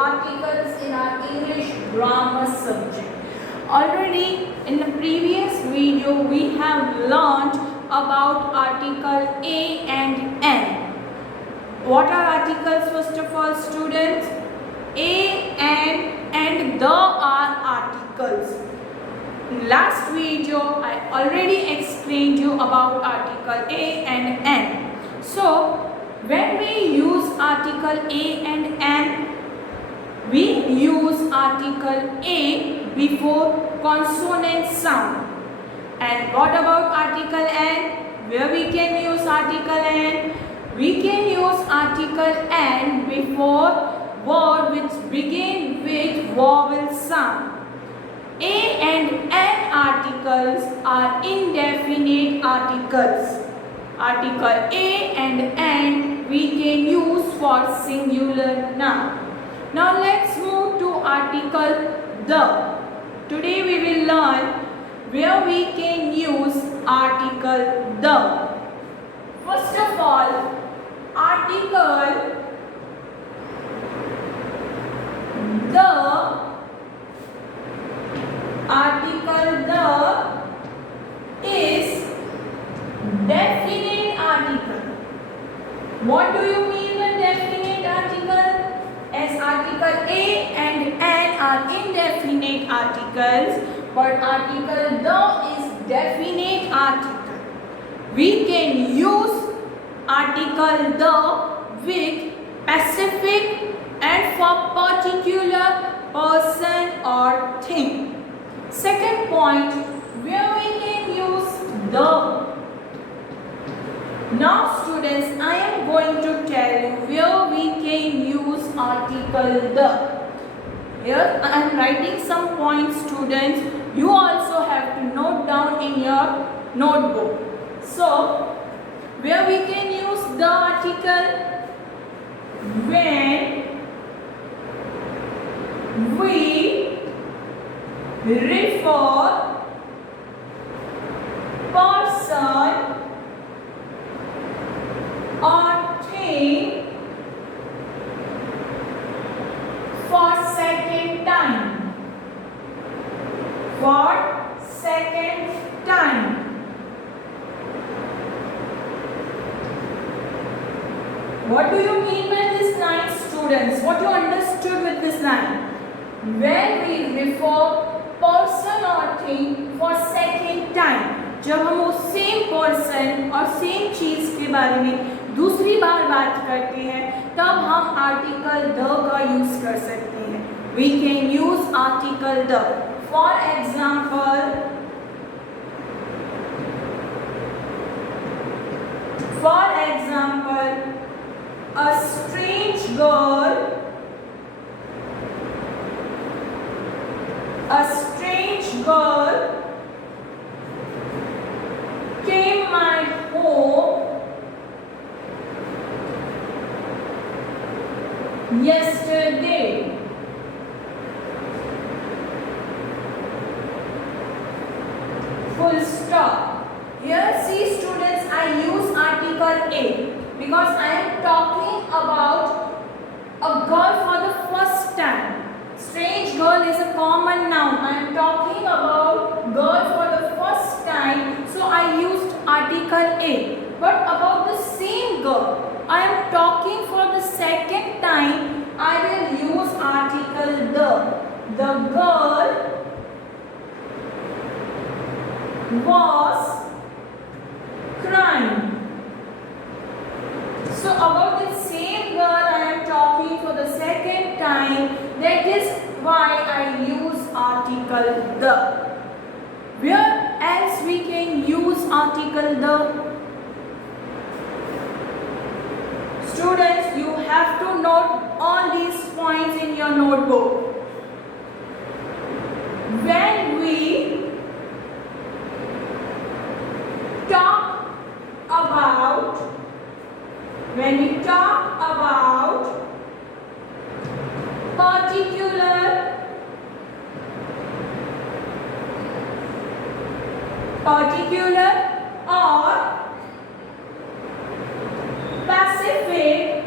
articles in our English grammar subject. Already in the previous video we have learnt about article a and n. What are articles first of all, students? A and the are articles. In last video I already explained you about article a and n. So when we use article a and n, we use article a before consonant sound. And what about article n? Where we can use article n? We can use article n before word which begin with vowel sound. A and n articles are indefinite articles. Article a and n we can use for singular noun. Now let's move to article the. Today we will learn where we can use article the. First of all, article the is definite article. What do you mean by definite article? As article a and n are indefinite articles, but article the is definite article. We can use article the with specific and for particular person or thing. Second point, where we can use the. Now students, I am going to tell you where we can use article the. Here I am writing some points, students. You also have to note down in your notebook. So, where we can use the article? When we refer person or thing for second time. For second time. What do you mean by this line, students? What you understood with this line? When we refer person or thing for second time. जब हम उस same person और same चीज के बारे में दूसरी बार बात करते हैं, तब हम आर्टिकल द का यूज कर सकते हैं. We can use article the. For example, a strange girl came my home yesterday. Full stop. Here see students, I use article a because I am talking about a girl for the first time. Strange girl is a common noun. I am talking about girl for the first time, so I used article a. But about the same girl, I am talking for the second time, I will use article the. The girl was crying. So about the same girl I am talking for the second time, that is why I use article the. Where else we can use article the? Students, you have to note all these points in your notebook. When we talk about particular or specific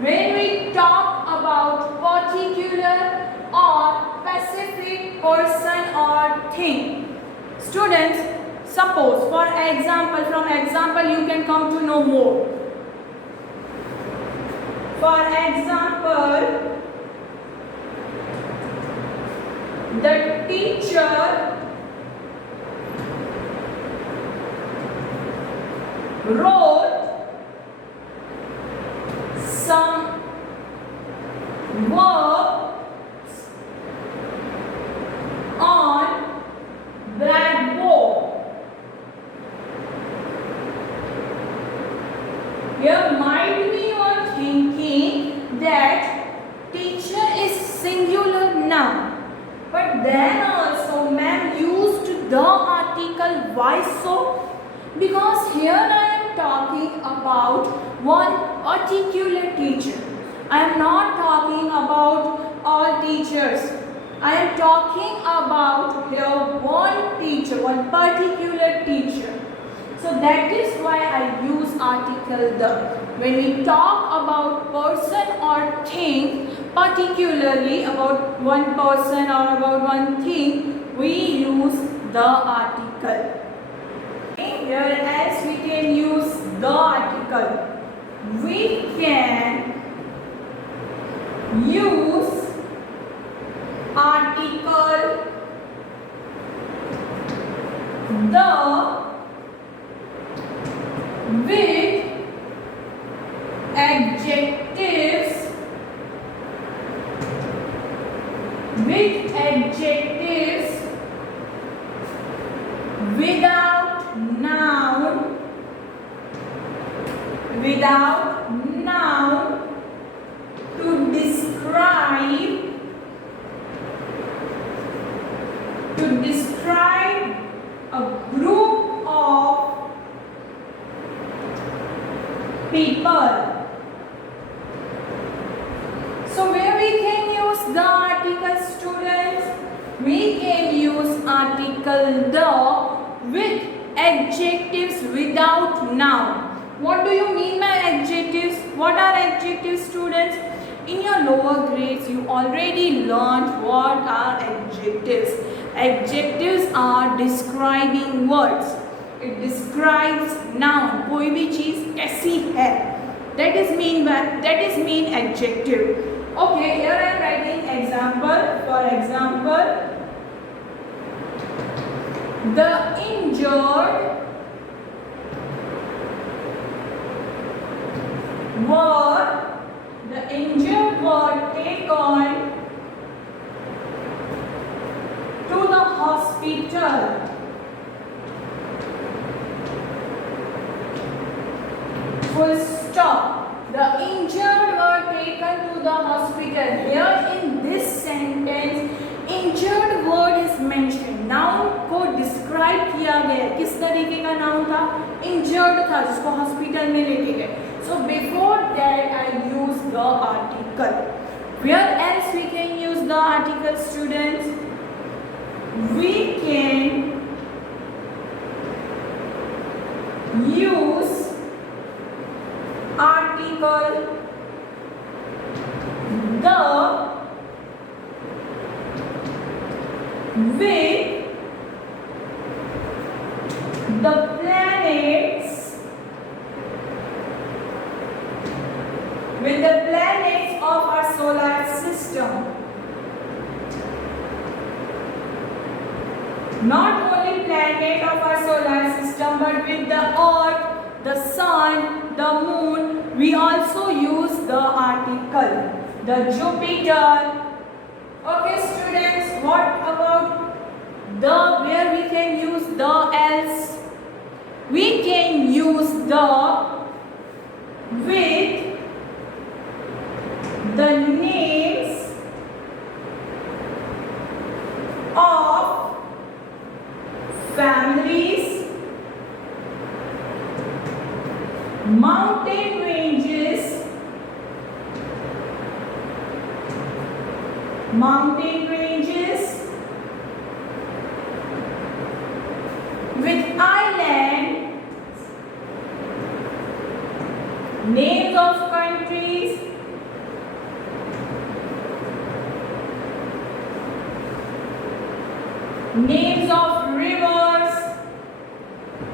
when we talk about particular or specific person or thing. Students, suppose for example, from example you can come to know more. For example, the teacher wrote some words on blackboard. Here might be you are thinking that teacher is singular noun, but then also ma'am used the article. Why so? Because here I am talking about one particular teacher. I am not talking about all teachers. I am talking about here one teacher, one particular teacher. So that is why I use article the. When we talk about person or thing, particularly about one person or about one thing, we use the article. Here else we can use the article. We can use article the with adjectives without noun to describe a group of people. So where we can use the article, students? We can use article the with adjectives without noun. What do you mean by adjectives? What are adjectives, students? In your lower grades you already learned what are adjectives. Adjectives are describing words. It describes noun. कोई भी चीज कैसी है. That is mean adjective. Okay, here I am writing example. For example, the injured were taken to the hospital. Full stop. The injured were taken to the hospital. Here in this sentence, injured word is mentioned. Noun को describe किया गया. किस तरीके का noun था? Injured था, जिसको hospital में लेके गए. So before that I use the article. Where else we can use the article, students? We can use article the with the planets of our solar system. Not only planet of our solar system, but with the earth, the sun, the moon, we also use the article. The Jupiter. Okay, students, what about the, where we can use the else? We can use the with the names of families, mountain ranges, with islands, names of countries, names of rivers.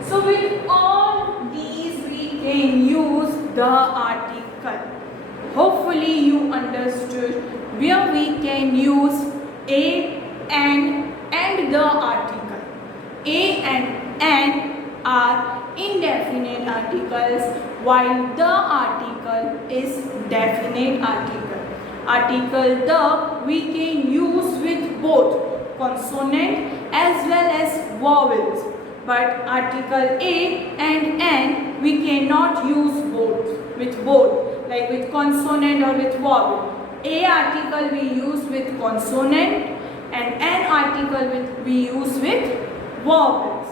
So with all these we can use the article. Hopefully you understood where we can use a and the article. A and an are indefinite articles while the article is definite article. Article the we can use with both consonant as well as vowels. But article a and an we cannot use both like with consonant or with vowel. A article we use with consonant and an article we use with vowels.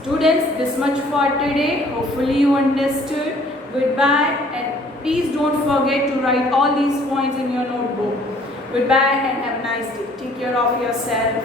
Students, this much for today. Hopefully you understood. Goodbye, and please don't forget to write all these points in your notebook. Goodbye and have a nice day. Take care of yourself.